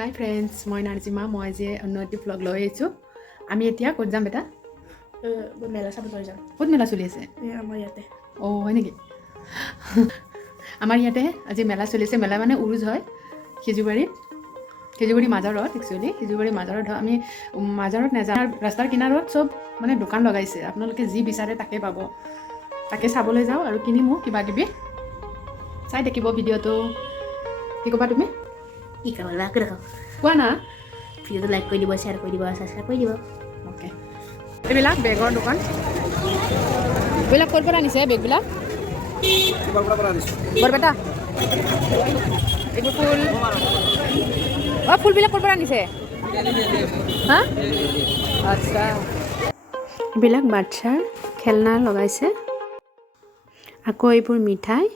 হাই friends, মই নাৰ্জিমা। মই আজি অন্য এটি ভ্লগ লৈ আহিছোঁ। আমি এতিয়া ক'ত যাম বেটা? মেলা চাব যাম। ক'ত মেলা চলি আছে? আমাৰ ইয়াতে। অঁ, হয় নেকি? আমাৰ ইয়াতে আজি মেলা চলি আছে। মেলা মানে উৰুজ হয় সিজুবাৰী মাজাৰত। একচুৱেলি সিজুবাৰী মাজাৰত আমি মাজাৰত নাযাওঁ, ৰাস্তাৰ কিনাৰত চব মানে দোকান লগাইছে। আপোনালোকে যি বিচাৰে তাকে পাব। তাকে চাবলৈ যাওঁ আৰু কিনিমো কিবা কিবি। চাই থাকিব ভিডিঅ'টো। কি ক'বা তুমি? কি খাব লাগ কোৱা না। ভিডিঅ'টো লাইক কৰি দিব, শ্বেয়াৰ কৰি দিব, ছাবস্ক্ৰাইব কৰি দিব। অ'কে। এইবিলাক বেগৰ দোকান। এইবিলাক ক'ৰ পৰা আনিছে বেগবিলাক? বৰপেটা। এইবোৰ ফুল। অঁ, ফুলবিলাক ক'ৰ পৰা আনিছে? হা? আচ্ছা। এইবিলাক বাচ্ছাৰ খেলনা লগাইছে। আকৌ এইবোৰ মিঠাই,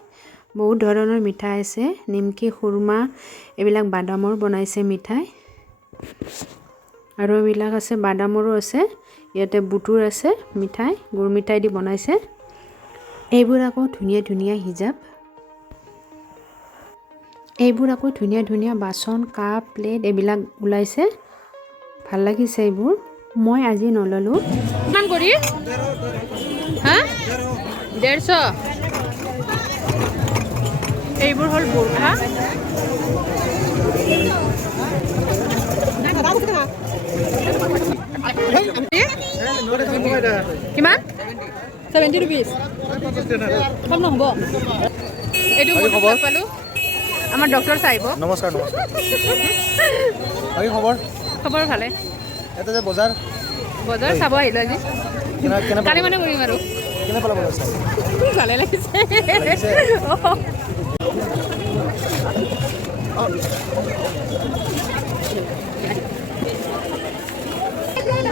বহুত ধৰণৰ মিঠাই আছে। নিমকি, খুৰমা, এইবিলাক বাদামৰ বনাইছে মিঠাই। আৰু এইবিলাক আছে বাদামৰো আছে। ইয়াতে বুটৰ আছে মিঠাই, গুৰ মিঠাই দি বনাইছে। এইবোৰ আকৌ ধুনীয়া ধুনীয়া হিজাব। এইবোৰ আকৌ ধুনীয়া ধুনীয়া বাচন, কাপ, প্লেট এইবিলাক ওলাইছে। ভাল লাগিছে এইবোৰ। মই আজি নল'লোঁ। কিমান কৰি? হা? 150। এইবোৰ হ'ল বোৰখা। কিমান? 70 rupees। কম নহ'ব। এইটো খবৰ পালোঁ। আমাৰ ডক্টৰ চাহিব। নমস্কাৰ নমস্কাৰ। বাকী খবৰ? খবৰ ভালে। ইয়াতে যে বজাৰ চাব আহিলোঁ আজি। কালি মানে কৰিম আৰু। কেনে পালা বজাৰ চাই? ভালে লাগিছে।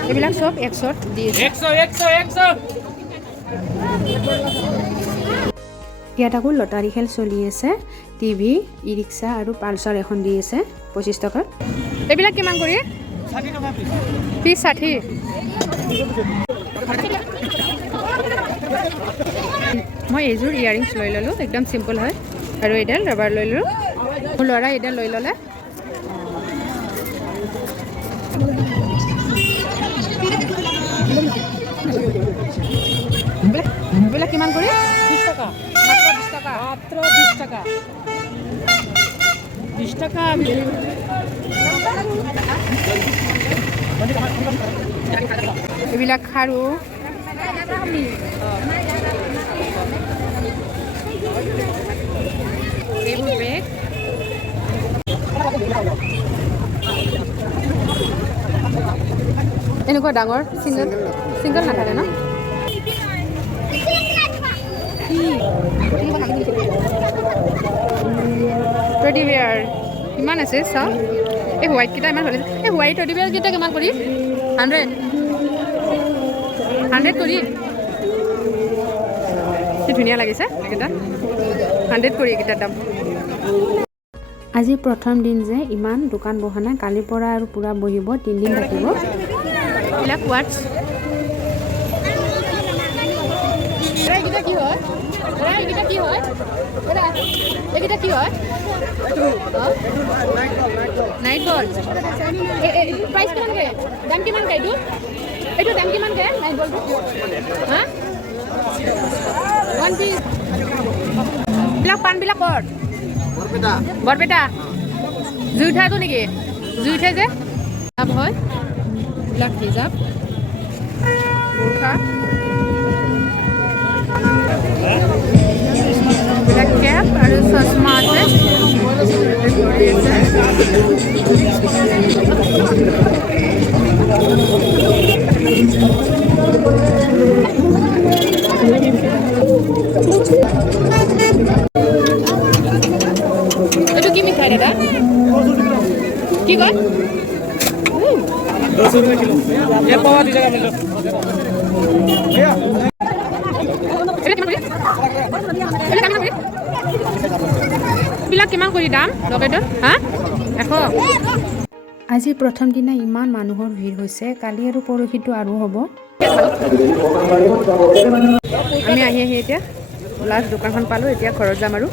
এইবিলাক চব 100 দি আছে। 100। ইয়াত আকৌ লটাৰী খেল চলি আছে। টিভি, ই ৰিক্সা আৰু পালচাৰ এখন দি আছে 25 টকাত। এইবিলাক কিমান কৰি? 60 টকা পিছ। 60। মই এইযোৰ ইয়াৰিংছ লৈ ল'লোঁ, একদম চিম্পল হয়। আৰু এইডাল ৰাবাৰ লৈ ল'লোঁ। মোৰ ল'ৰা এইডাল লৈ ল'লে। এইবিলাক কিমান কৰি? 20 টকা। মাত্ৰ 20 টকা। মাত্ৰ 20 টকা। 20 টকা। এইবিলাক খাৰু। এইবোৰ বেগ। এনেকুৱা ডাঙৰ চিংগল নাথাকে ন? টেডি বেয়াৰ কিমান আছে চাওঁ। এই হোৱাইটকেইটা ইমান ভাল লাগিছে। এই হোৱাইট টেডি বেয়াৰকেইটা কিমান কৰি? 100 কৰি। কি ধুনীয়া লাগিছে এইকেইটা। 100 কৰি এইকেইটাৰ দাম। আজি প্ৰথম দিন যে ইমান দোকান বহা নাই। কালিৰ পৰা আৰু পূৰা বহিব, 3 দিন থাকিব। এইবিলাক ৱাটছ। এইকেইটা কি হয়? এইকেইটা কি হয়? এইকেইটা কি হয়? নাইট বল। প্ৰাইচ কিমানকৈ? দাম কিমানকৈ এইটো? এইটো দাম কিমানকৈ নাইট বলটো? হা? 1 piece। এইবিলাক পাণবিলাক ক'ত? বৰপেটা। জুই উঠাটো নেকি? জুই উঠে যে হিজাব হয়। এইবিলাক হিজাব, বোৰখা, এইবিলাক কেপ আৰু চশমা আছে। এইটো কি মিঠাই দাদা? কি কয়? 200 रुपये किलो। ये पावा दीजिएगा मिलो। এইবিলাক কিমান কৰি দাম লকেটৰ? হা? 100। আজি প্ৰথম দিনা ইমান মানুহৰ ভিৰ হৈছে। কালি আৰু পৰহিটো আৰু হ'ব। আমি আহি এতিয়া লাষ্ট দোকানখন পালোঁ। এতিয়া ঘৰত যাম আৰু।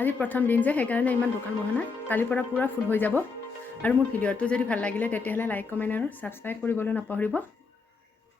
আজি প্ৰথম দিন যে সেইকাৰণে ইমান দোকান বহা নাই কালিৰ পৰা পূৰা ফুল হৈ যাব আৰু মোৰ ভিডিঅ'টো যদি ভাল লাগিলে তেতিয়াহ'লে লাইক কমেণ্ট আৰু ছাবস্ক্ৰাইব কৰিবলৈ নপাহৰিব